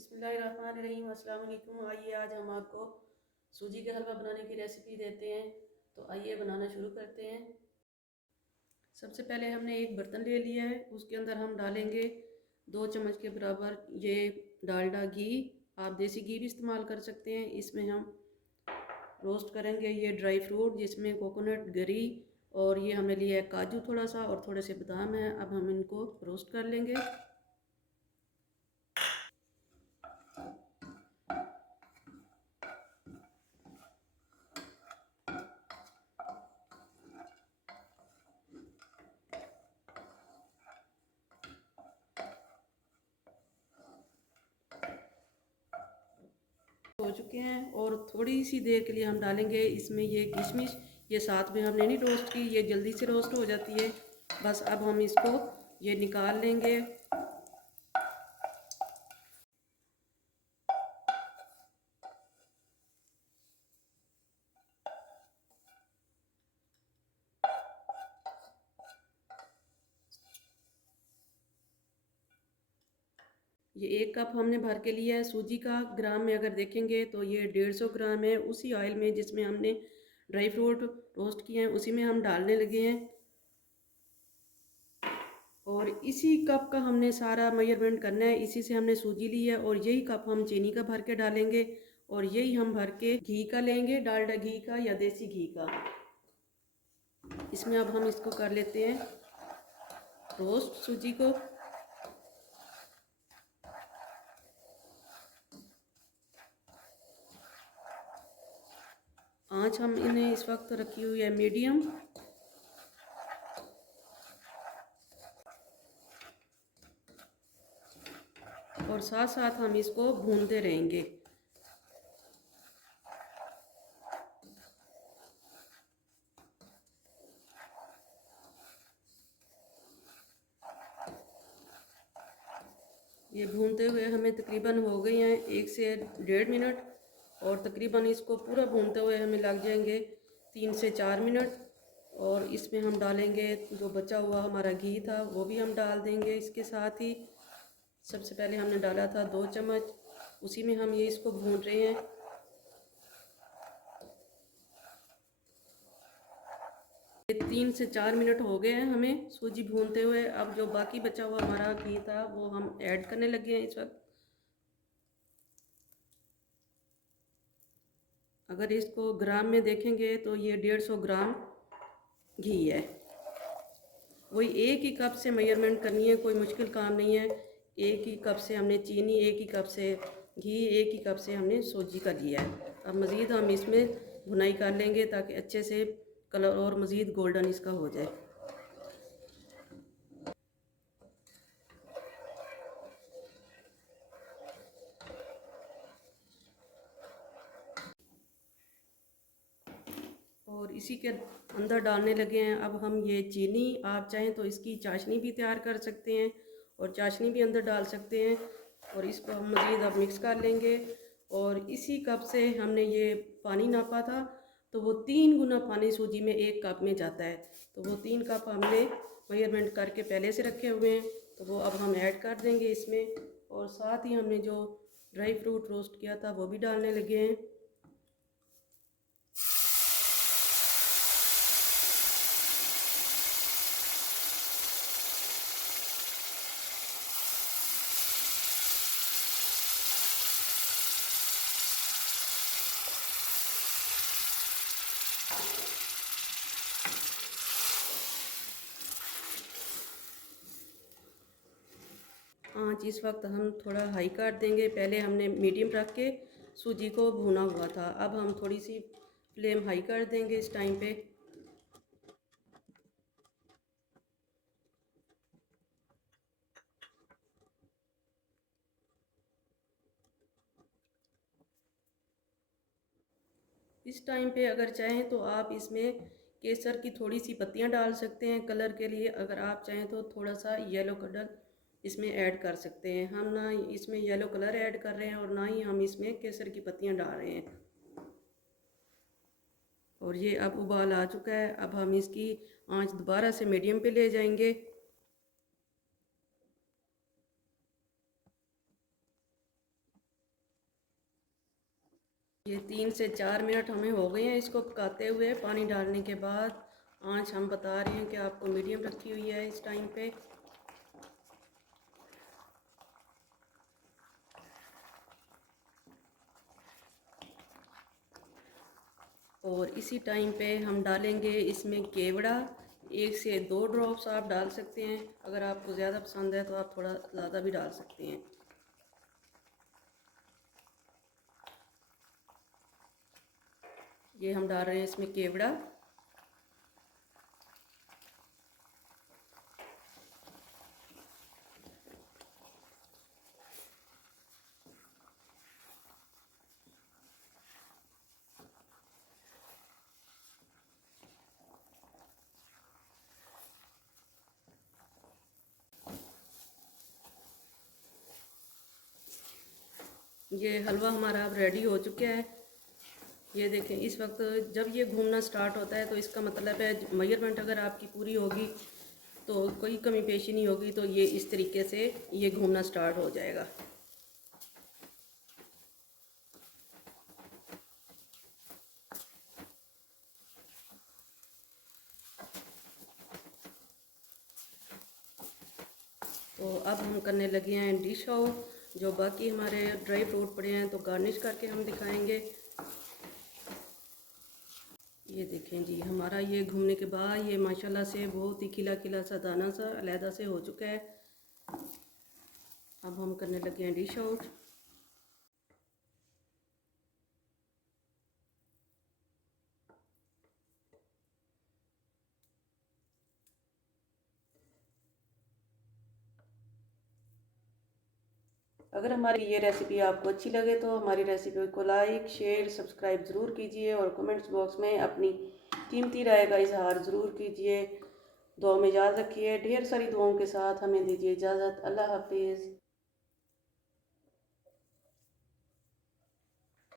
बिस्मिल्लाहिर्रहमानिर्रहीम। अस्सलाम वालेकुम। आइए आज हम आपको सूजी के हलवा बनाने की रेसिपी देते हैं। तो आइए बनाना शुरू करते हैं। सबसे पहले हमने एक बर्तन ले लिया है, उसके अंदर हम डालेंगे 2 चम्मच के बराबर ये डालडा घी। आप देसी घी भी इस्तेमाल कर सकते हैं। इसमें हम रोस्ट करेंगे ये ड्राई फ्रूट, जिसमें कोकोनट, गरी और ये हमने लिया है काजू थोड़ा सा और थोड़े से बादाम है। अब हम इनको रोस्ट कर लेंगे। हो चुके हैं और थोड़ी सी देर के लिए हम डालेंगे इसमें ये किशमिश। ये साथ में हमने नहीं रोस्ट की, ये जल्दी से रोस्ट हो जाती है। बस अब हम इसको ये निकाल लेंगे। ये 1 कप हमने भर के लिया है सूजी का। ग्राम में अगर देखेंगे तो ये 150 ग्राम है। उसी ऑयल में जिसमें हमने ड्राई फ्रूट रोस्ट किए हैं उसी में हम डालने लगे हैं। और इसी कप का हमने सारा मेजरमेंट करना है। इसी से हमने सूजी ली है और यही कप हम चीनी का भर के डालेंगे। और यही हम भर के घी का लेंगे, डालडा घी का या देसी घी का। इसमें अब हम इसको कर लेते हैं रोस्ट सूजी को। आंच हम इन्हें इस वक्त रखी हुई है मीडियम। और साथ साथ हम इसको भूनते रहेंगे। ये भूनते हुए हमें तकरीबन हो गई हैं 1 से 1.5 मिनट। और तकरीबन इसको पूरा भूनते हुए हमें लग जाएंगे 3 से 4 मिनट। और इसमें हम डालेंगे जो बचा हुआ हमारा घी था वो भी हम डाल देंगे इसके साथ ही। सबसे पहले हमने डाला था 2 चम्मच, उसी में हम ये इसको भून रहे हैं। ये 3 से 4 मिनट हो गए हैं हमें सूजी भूनते हुए। अब जो बाकी बचा हुआ हमारा घी था वो हम ऐड करने लगे हैं इस वक्त। अगर इसको ग्राम में देखेंगे तो ये 150 ग्राम घी है। वही एक ही कप से मेजरमेंट करनी है, कोई मुश्किल काम नहीं है। एक ही कप से हमने चीनी, एक ही कप से घी, एक ही कप से हमने सूजी का लिया है। अब मज़ीद हम इसमें भुनाई कर लेंगे ताकि अच्छे से कलर और मज़ीद गोल्डन इसका हो जाए। और इसी के अंदर डालने लगे हैं अब हम ये चीनी। आप चाहें तो इसकी चाशनी भी तैयार कर सकते हैं और चाशनी भी अंदर डाल सकते हैं। और इसको हम मज़ीद अब मिक्स कर लेंगे। और इसी कप से हमने ये पानी नापा था, तो वो 3 गुना पानी सूजी में 1 कप में जाता है। तो वो 3 कप हमने मेजरमेंट करके पहले से रखे हुए हैं, तो वो अब हम ऐड कर देंगे इसमें। और साथ ही हमने जो ड्राई फ्रूट रोस्ट किया था वो भी डालने लगे हैं। आँच इस वक्त हम थोड़ा हाई कर देंगे। पहले हमने मीडियम रख के सूजी को भुना हुआ था, अब हम थोड़ी सी फ्लेम हाई कर देंगे इस टाइम पे। इस टाइम पे अगर चाहें तो आप इसमें केसर की थोड़ी सी पत्तियां डाल सकते हैं कलर के लिए। अगर आप चाहें तो थोड़ा सा येलो कलर इसमें ऐड कर सकते हैं। हम ना इसमें येलो कलर ऐड कर रहे हैं और ना ही हम इसमें केसर की पत्तियां डाल रहे हैं। और ये अब उबाल आ चुका है। अब हम इसकी आंच दोबारा से मीडियम पे ले जाएंगे। ये 3 से 4 मिनट हमें हो गए हैं इसको पकाते हुए। पानी डालने के बाद आंच हम बता रहे हैं कि आपको मीडियम रखी हुई है इस टाइम पे। और इसी टाइम पे हम डालेंगे इसमें केवड़ा। 1 से 2 ड्रॉप्स आप डाल सकते हैं। अगर आपको ज़्यादा पसंद है तो आप थोड़ा ज़्यादा भी डाल सकते हैं। ये हम डाल रहे हैं इसमें केवड़ा। ये हलवा हमारा अब रेडी हो चुका है। ये देखें, इस वक्त जब ये घूमना स्टार्ट होता है तो इसका मतलब है मेजरमेंट अगर आपकी पूरी होगी तो कोई कमी पेशी नहीं होगी, तो ये इस तरीके से ये घूमना स्टार्ट हो जाएगा। तो अब हम करने लगे हैं डिश आउट। जो बाकी हमारे ड्राई फ्रूट पड़े हैं तो गार्निश करके हम दिखाएंगे। ये देखें जी, हमारा ये घूमने के बाद ये माशाल्लाह से बहुत ही खिला खिला सा दाना सा अलहदा से हो चुका है। अब हम करने लगे हैं डिश आउट। अगर हमारी ये रेसिपी आपको अच्छी लगे तो हमारी रेसिपी को लाइक शेयर सब्सक्राइब ज़रूर कीजिए और कमेंट्स बॉक्स में अपनी कीमती राय का इजहार ज़रूर कीजिए। दुआ में याद रखिए। ढेर सारी दुआओं के साथ हमें दीजिए इजाज़त। अल्लाह हाफिज़।